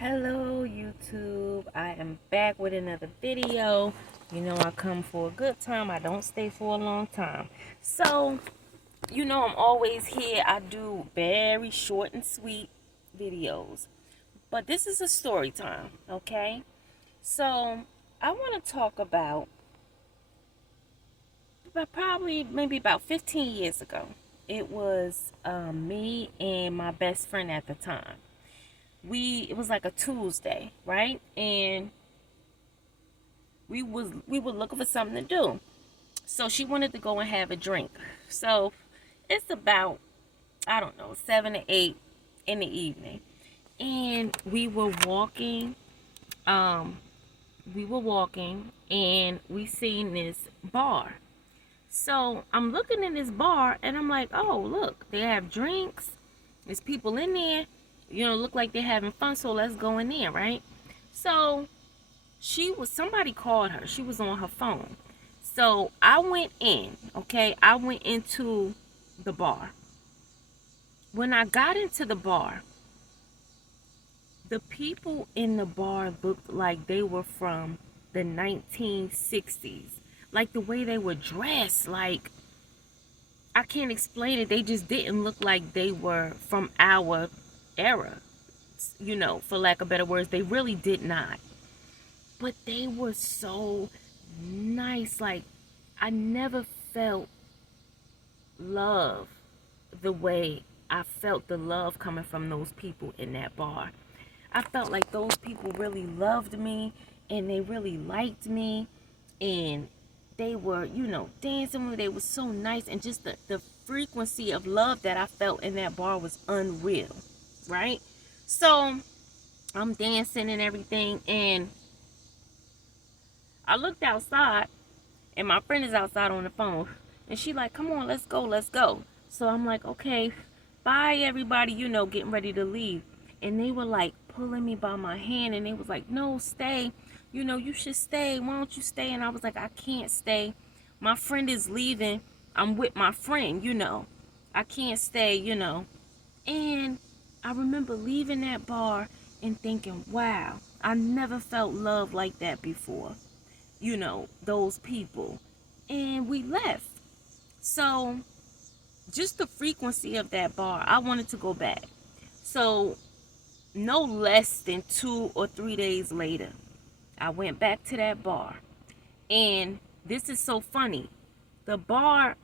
Hello YouTube, I am back with another video. You know I come for a good time, I don't stay for a long time. So, you know I'm always here. I do very short and sweet videos. But this is a story time, okay? So, I want to talk about probably maybe about 15 years ago. It was me and my best friend at the time. It was like a Tuesday, right? And we were looking for something to do. So she wanted to go and have a drink. So it's about, I don't know, 7 to 8 in the evening. And um, we were walking and we seen this bar. So I'm looking in this bar and I'm like, oh look, they have drinks. There's people in there. Look like they're having fun, so let's go in there, right? So somebody called her. She was on her phone. So I went in, okay? I went into the bar. When I got into the bar, the people in the bar looked like they were from the 1960s. Like the way they were dressed, like I can't explain it. They just didn't look like they were from our era, for lack of better words. They really did not. But they were so nice. Like, I never felt love the way I felt the love coming from those people in that bar. I felt like those people really loved me and they really liked me, and they were, dancing with me. They were so nice, and just the frequency of love that I felt in that bar was unreal, right? So I'm dancing and everything, and I looked outside, and my friend is outside on the phone, and she like, come on, let's go, let's go. So I'm like, okay, bye everybody, getting ready to leave. And they were like pulling me by my hand, and they was like, no, stay, you should stay, why don't you stay? And I was like, I can't stay, my friend is leaving, I'm with my friend, I can't stay. And I remember leaving that bar and thinking, wow, I never felt love like that before. Those people. And we left. So just the frequency of that bar, I wanted to go back. So no less than 2 or 3 days later, I went back to that bar. And this is so funny. The bar,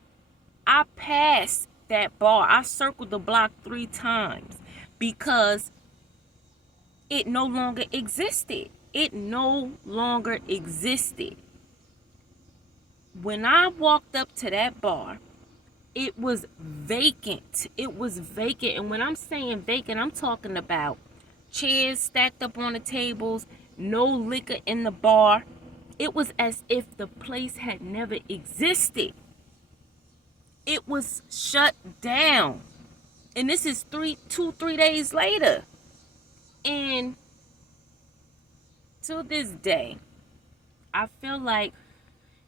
I passed that bar. I circled the block 3 times because it no longer existed. It no longer existed. When I walked up to that bar, it was vacant. It was vacant. And when I'm saying vacant, I'm talking about chairs stacked up on the tables, no liquor in the bar. It was as if the place had never existed. It was shut down. And this is 3 days later. And to this day, I feel like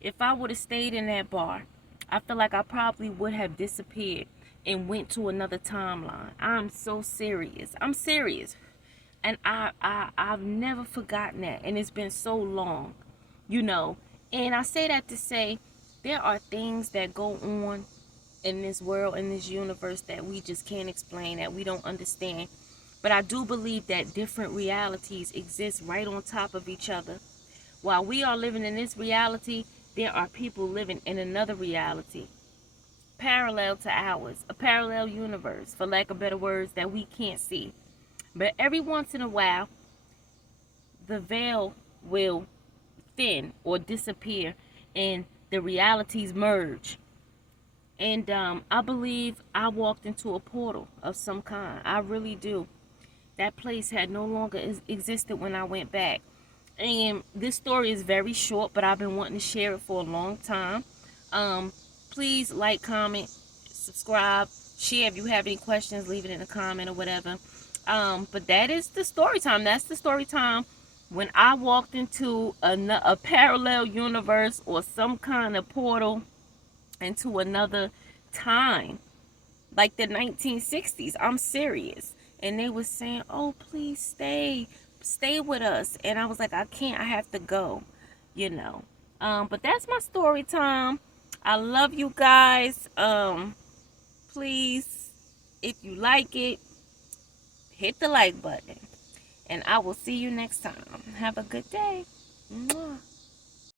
if I would have stayed in that bar, I feel like I probably would have disappeared and went to another timeline. I'm so serious. I'm serious. And I've never forgotten that. And it's been so long, And I say that to say there are things that go on in this world, in this universe, that we just can't explain, that we don't understand. But I do believe that different realities exist right on top of each other. While we are living in this reality, there are people living in another reality, parallel to ours, a parallel universe, for lack of better words, that we can't see. But every once in a while, the veil will thin or disappear and the realities merge. And I believe I walked into a portal of some kind. I really do. That place had no longer existed when I went back. And this story is very short, but I've been wanting to share it for a long time. Please like, comment, subscribe, share. If you have any questions, leave it in a comment or whatever. But that is the story time. That's the story time when I walked into a parallel universe or some kind of portal into another time, like the 1960s. I'm serious. And they were saying, oh, please stay, stay with us. And I was like, I can't, I have to go, you know. But that's my story time. I love you guys. Please, if you like it, hit the like button. And I will see you next time. Have a good day. Mwah.